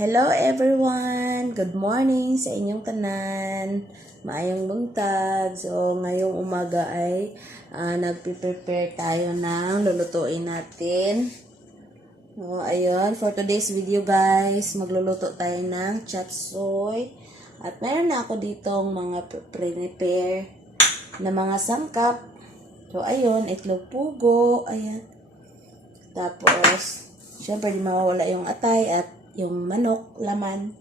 Hello everyone! Good morning sa inyong tanan. Maayong buntag. So, ngayong umaga ay uh, nagpe-prepare tayo ng lulutuin natin. So, ayun. For today's video guys, magluluto tayo ng chop suey. At meron na ako ditong mga pre-prepare na mga sangkap. So, ayun. Itlog pugo. Ayan. Tapos, syempre, di mawawala yung atay at yung manok, laman.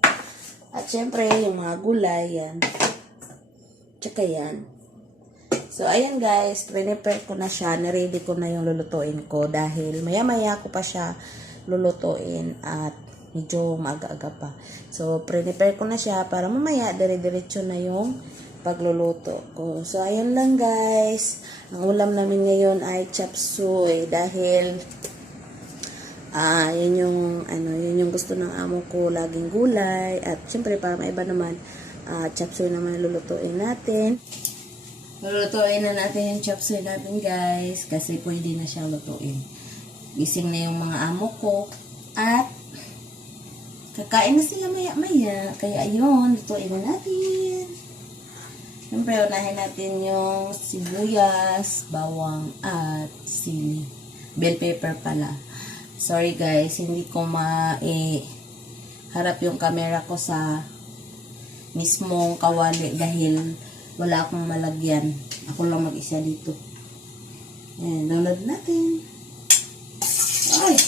At syempre, yung mga gulay, yan. Tsaka yan. So, ayan guys, prepare ko na siya. Naready ko na yung lulutuin ko dahil maya-maya ko pa siya lulutuin at medyo maaga-aga pa. So, prepare ko na siya para mamaya dire-diretso na yung pagluluto ko. So, ayun lang guys. Ang ulam namin ngayon ay chop suey dahil Ah, yun yung ano, yun yung gusto ng amo ko, laging gulay at syempre para maiba naman, ah, chop naman lulutuin natin. Lulutuin na natin yung chop suey natin, guys, kasi pwede na siyang lutuin. Gising na yung mga amo ko at kakain na sila maya-maya. Kaya ayun, lutuin na natin. Siyempre, unahin natin yung sibuyas, bawang, at sili. Bell pepper pala. Sorry guys, hindi ko ma eh, yung camera ko sa mismong kawali dahil wala akong malagyan. Ako lang mag-isa dito. Ayan, download natin. Ay!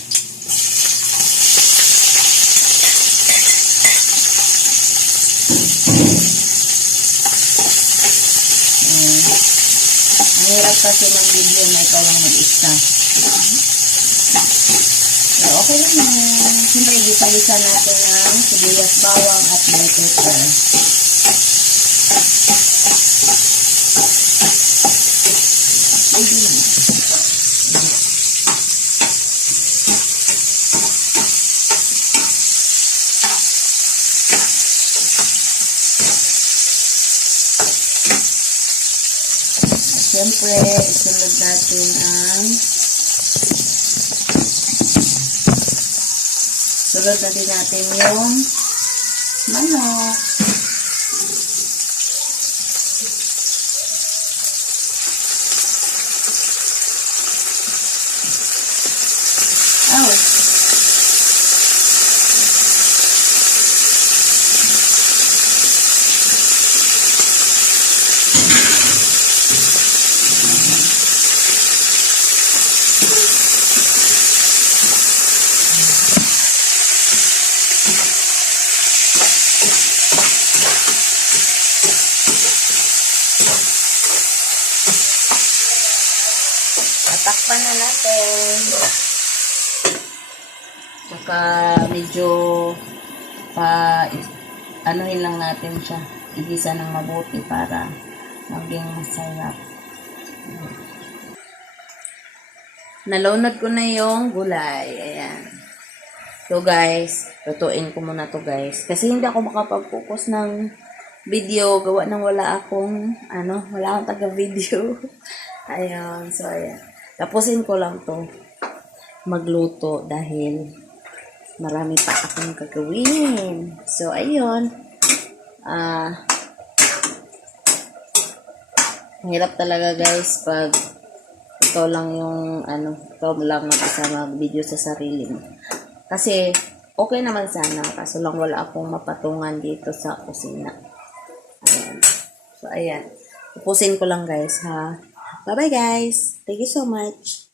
Ayan. Ang hirap kasi mag-video na ikaw lang mag-isa. Okay lang yan. Siyempre, gisa-gisa natin ang sibuyas, bawang at bell pepper. Na. Siyempre, isunod natin ang Sunod na din natin yung manok. Tatakpan na natin. Saka medyo pa anuhin lang natin siya. Igisa ng mabuti para maging masarap. Nalunod ko na yung gulay. Ayan. So guys, tutuin ko muna to guys. Kasi hindi ako makapag-focus ng video. Gawa nang wala akong, ano, wala akong taga-video. Ayun, so ayan. Tapusin ko lang to magluto dahil marami pa akong gagawin. So, ayun. Ah, hirap talaga guys pag ikaw lang yung ano, ikaw lang mag-isa mag-video sa sarili mo. Kasi, okay naman sana. Kaso lang wala akong mapatungan dito sa kusina. Ayan. So, ayan. Tapusin ko lang guys ha. Bye-bye guys. Thank you so much.